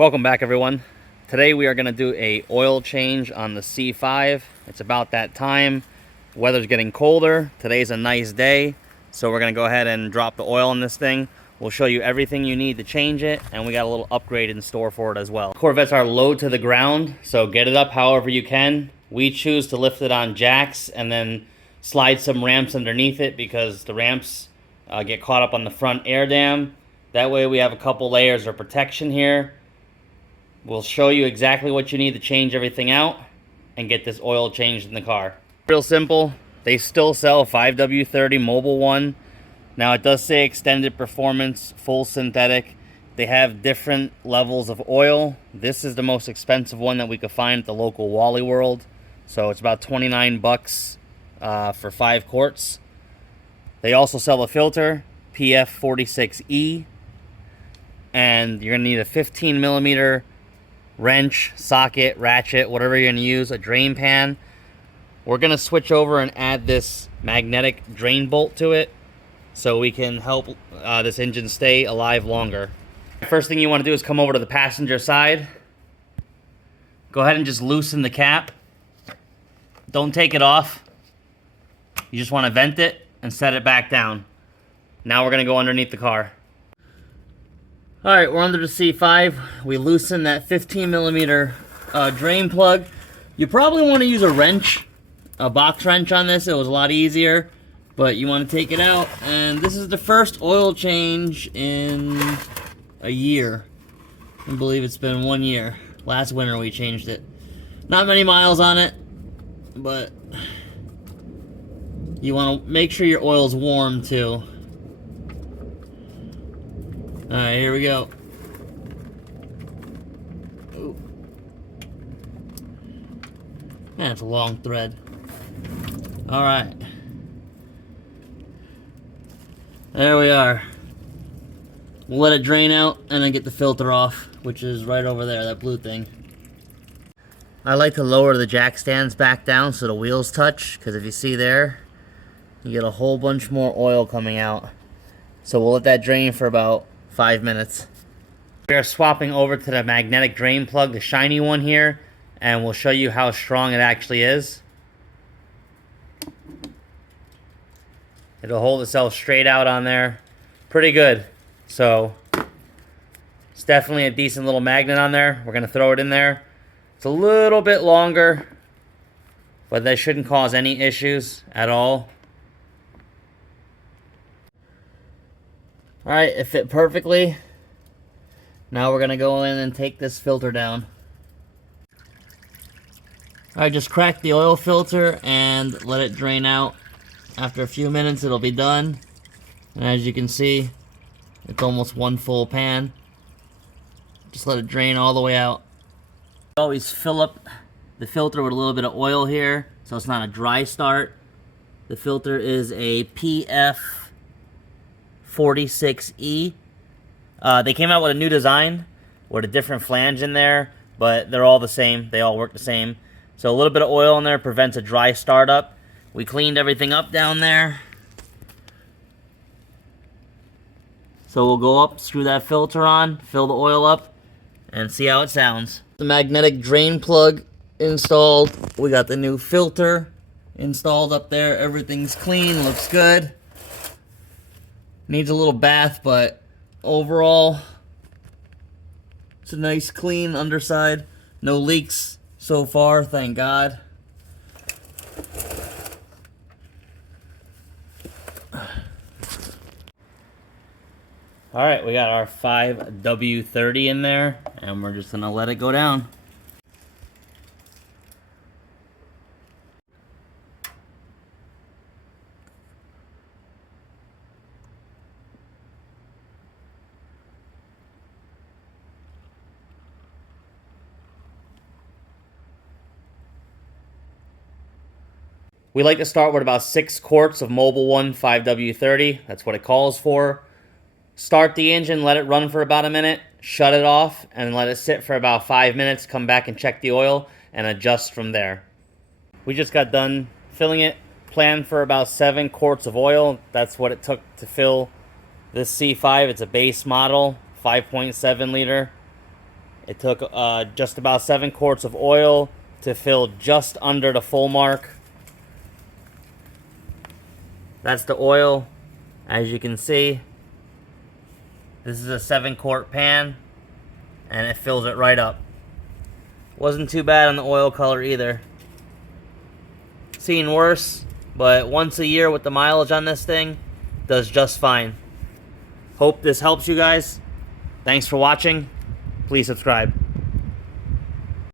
Welcome back, everyone. Today we are going to do a oil change on the C5. It's about that time. Weather's getting colder. Today's a nice day, so we're going to go ahead and drop the oil in this thing. We'll show you everything you need to change it, and we got a little upgrade in store for it as well. Corvettes are low to the ground, so get it up however you can. We choose to lift it on jacks and then slide some ramps underneath it because the ramps get caught up on the front air dam. That way we have a couple layers of protection here. We'll show you exactly what you need to change everything out and get this oil changed in the car. Real simple. They still sell 5W30 Mobile 1. Now it does say extended performance, full synthetic. They have different levels of oil. This is the most expensive one that we could find at the local Wally World. So it's about 29 bucks for 5 quarts. They also sell a filter, PF46E. And you're going to need a 15 millimeter wrench, socket, ratchet, whatever you're going to use, a drain pan. We're going to switch over and add this magnetic drain bolt to it so we can help this engine stay alive longer. First thing you want to do is come over to the passenger side. Go ahead and just loosen the cap. Don't take it off. You just want to vent it and set it back down. Now we're going to go underneath the car. Alright, we're under the C5. We loosen that 15 millimeter drain plug. You probably want to use a wrench, a box wrench on this. It was a lot easier, but you want to take it out. And this is the first oil change in a year. I believe it's been 1 year. Last winter we changed it. Not many miles on it, but you want to make sure your oil's warm too. Alright, here we go. Ooh. Man, it's a long thread. Alright. There we are. We'll let it drain out and then get the filter off, which is right over there, that blue thing. I like to lower the jack stands back down so the wheels touch, because if you see there, you get a whole bunch more oil coming out. So we'll let that drain for about 5 minutes. We are swapping over to the magnetic drain plug, the shiny one here, and we'll show you how strong it actually is. It'll hold itself straight out on there. Pretty good. So it's definitely a decent little magnet on there. We're going to throw it in there. It's a little bit longer, but that shouldn't cause any issues at all. Alright, it fit perfectly. Now we're going to go in and take this filter down. Alright, just crack the oil filter and let it drain out. After a few minutes it'll be done. And as you can see, it's almost one full pan. Just let it drain all the way out. Always fill up the filter with a little bit of oil here, so it's not a dry start. The filter is a PF46E. They came out with a new design with a different flange in there, but they're all the same. They all work the same. So a little bit of oil in there prevents a dry startup. We cleaned everything up down there. So we'll go up, screw that filter on, fill the oil up, and see how it sounds. The magnetic drain plug installed. We got the new filter installed up there. Everything's clean, looks good. Needs a little bath, but overall, it's a nice clean underside. No leaks so far, thank God. Alright, we got our 5W30 in there, and we're just going to let it go down. We like to start with about 6 quarts of Mobile 1 5W30. That's what it calls for. Start the engine, let it run for about a minute, shut it off, and let it sit for about 5 minutes. Come back and check the oil and adjust from there. We just got done filling it. Planned for about 7 quarts of oil. That's what it took to fill this C5. It's a base model, 5.7 liter. It took just about 7 quarts of oil to fill just under the full mark. That's the oil. As you can see, this is a 7-quart pan, and it fills it right up. Wasn't too bad on the oil color either. Seen worse, but once a year with the mileage on this thing, does just fine. Hope this helps you guys. Thanks for watching. Please subscribe.